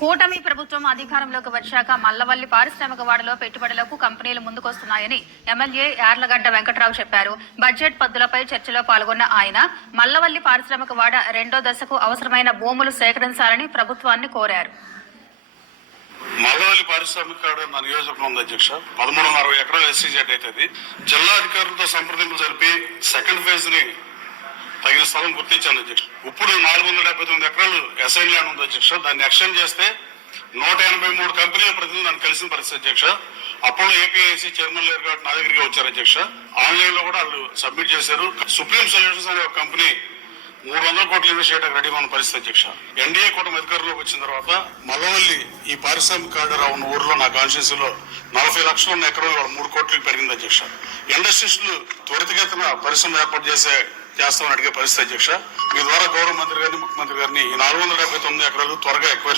కూటమి ప్రభుత్వం అధికారంలోకి వచ్చాక మల్లవల్లి పారిశ్రామిక వాడలో పెట్టుబడులకు కంపెనీలు ముందుకొస్తున్నాయని ఎమ్మెల్యే యార్లగడ్డ వెంకట్రావు చెప్పారు. బడ్జెట్ పద్దులపై చర్చలో పాల్గొన్న ఆయన మల్లవల్లి పారిశ్రామిక వాడ రెండో దశకు అవసరమైన భూములు సేకరించాలని ప్రభుత్వాన్ని కోరారు. మల్లవల్లి పారిశ్రామిక వాడ నా నియోజకవర్గం ఉంది అధ్యక్ష. 13.60 ఎకరాల ఎస్సీజెడ్ అయితే జిల్లా అధికారులతో సంప్రదింపులు జరిపి సెకండ్ ఫేజ్ ని తగిన స్థలం గుర్తించాను అధ్యక్ష. ఇప్పుడు 479 ఎకరాలు అసైన్ ల్యాండ్ ఉంది అధ్యక్ష. దాన్ని ఎక్స్టెండ్ చేస్తే 183 కంపెనీల ప్రతినిధులు నన్ను కలిసిన పరిస్థితి అధ్యక్ష. అప్పుడు ఏపీఐసీ చైర్మన్ లేరు కాబట్టి నా దగ్గరికి వచ్చారు అధ్యక్ష. ఆన్లైన్ లో కూడా వాళ్ళు సబ్మిట్ చేశారు. సుప్రీం సొల్యూషన్స్ అనే ఒక కంపెనీ 300 కోట్లు ఇన్వెస్ట్ చేయడానికి రెడీగా ఉన్న పరిస్థితి అధ్యక్ష. ఎన్డీఏ కూటమి అధికారంలోకి వచ్చిన తర్వాత మల్లవల్లి ఈ పారిశ్రామిక కారిడార్ ఉన్న ఊర్లో నా కాన్స్టిట్యూన్సీ లో 40 లక్షలు ఉన్న ఎకరం 3 కోట్లు పెరిగింది అధ్యక్ష. ఇండస్ట్రీస్లు త్వరితగతిన పరిశ్రమ ఏర్పాటు చేస్తామని అడిగే పరిస్థితి అధ్యక్ష. మీ ద్వారా గౌరవ మంత్రి గారిని ముఖ్యమంత్రి గారిని ఈ 479 ఎకరాలు త్వరగా ఎక్వైర్